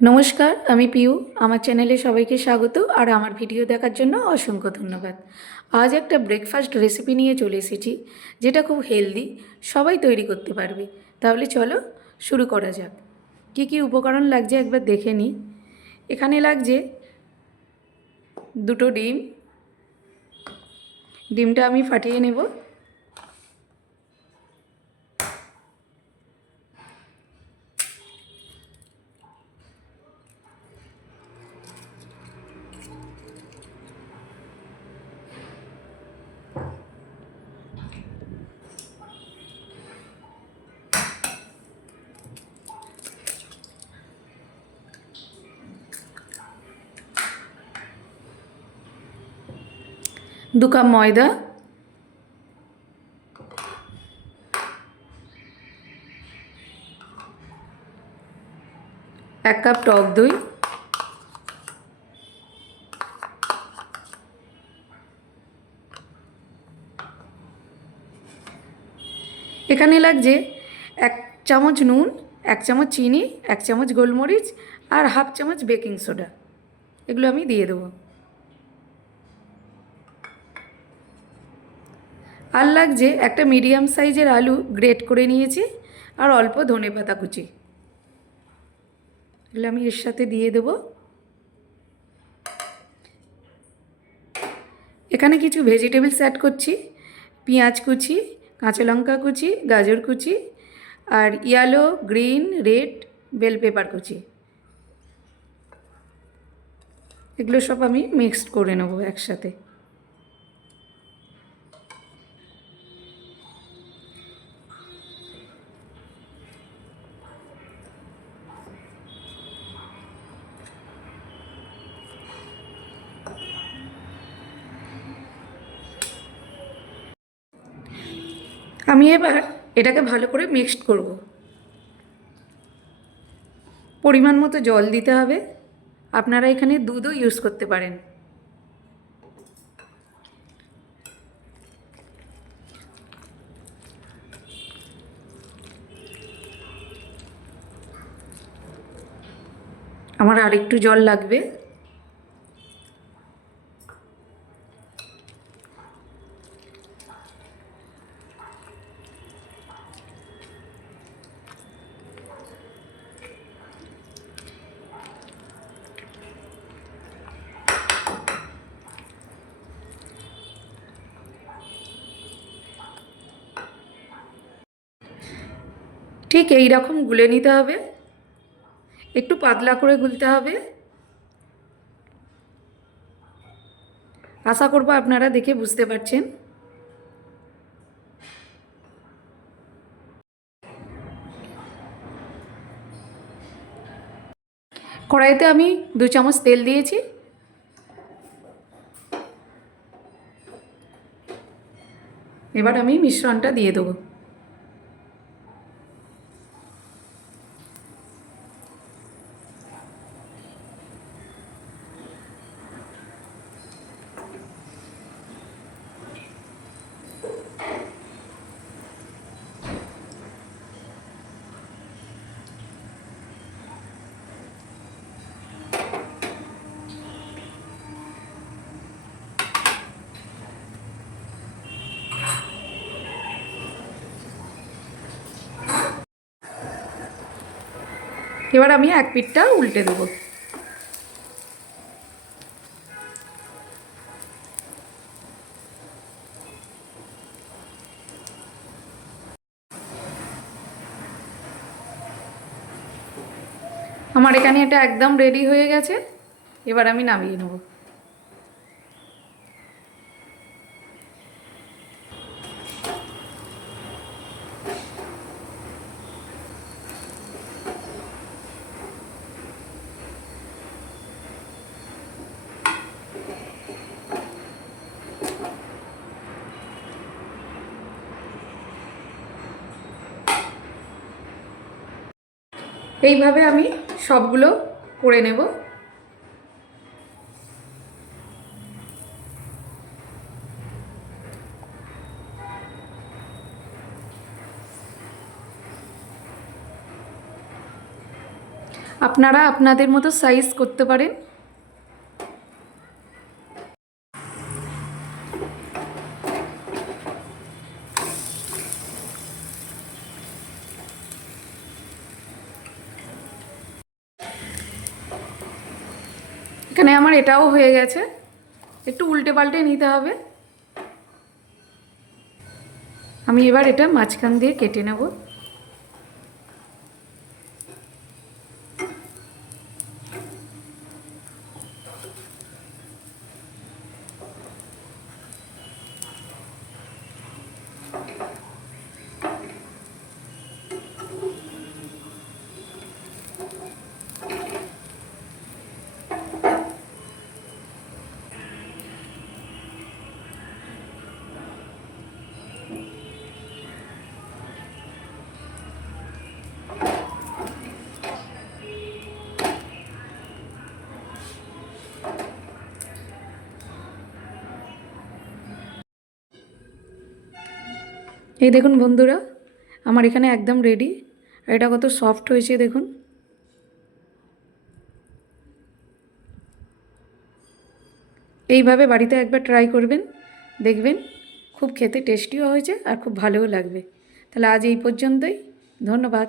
নমস্কার, আমি পিউ। আমার চ্যানেলে সবাইকে স্বাগত আর আমার ভিডিও দেখার জন্য অসংখ্য ধন্যবাদ। আজ একটা ব্রেকফাস্ট রেসিপি নিয়ে চলে এসেছি, যেটা খুব হেলদি, সবাই তৈরি করতে পারবে। তাহলে চলো শুরু করা যাক। কী কী উপকরণ লাগছে একবার দেখে নিই। এখানে লাগছে দুটো ডিম। ডিমটা আমি ফাটিয়ে নেব। দু কাপ ময়দা, এক কাপ টক দই, এখানে লাগছে 1 চামচ নুন, 1 চামচ চিনি, 1 চামচ গোলমরিচ আর হাফ চামচ বেকিং সোডা। এগুলো আমি দিয়ে দেবো। আর লাগছে একটা মিডিয়াম সাইজের আলু গ্রেট করে নিয়েছি আর অল্প ধনেপাতা কুচি। এগুলো আমি এর সাথে দিয়ে দেবো। এখানে কিছু ভেজিটেবলস অ্যাড করছি। পেঁয়াজ কুচি, কাঁচা লঙ্কা কুচি, গাজর কুচি আর yellow, green, red bell pepper কুচি। এগুলো সব আমি মিক্সড করে নেবো একসাথে। আমি এবার এটাকে ভালো করে মিক্সড করব। পরিমাণ মতো জল দিতে হবে। আপনারা এখানে দুধও ইউজ করতে পারেন। আমার আর একটু জল লাগবে। ঠিক এই রকম গুলে নিতে হবে। একটু পাতলা করে গুলতে হবে। আশা করব আপনারা দেখে বুঝতে পারছেন। কড়াইতে আমি 2 চামচ তেল দিয়েছি। এবার আমি মিশ্রণটা দিয়ে দেবো। এবার আমি এক পিঠটা উল্টে দেবো। আমার এখানে এটা একদম রেডি হয়ে গেছে। এবার আমি নামিয়ে নেব। এইভাবে আমি সবগুলো করে নেব। আপনারা আপনাদের মতো সাইজ করতে পারেন। এখানে আমার এটাও হয়ে গেছে, একটু উল্টে পাল্টে নিতে হবে। আমি এবার এটা মাঝখান দিয়ে কেটে নেব। এই দেখুন বন্ধুরা, আমার এখানে একদম রেডি। এটা কত সফট হয়েছে দেখুন। এইভাবে বাড়িতে একবার ট্রাই করবেন, দেখবেন খুব খেতে টেস্টিও হয়েছে আর খুব ভালোও লাগবে। তাহলে আজ এই পর্যন্তই, ধন্যবাদ।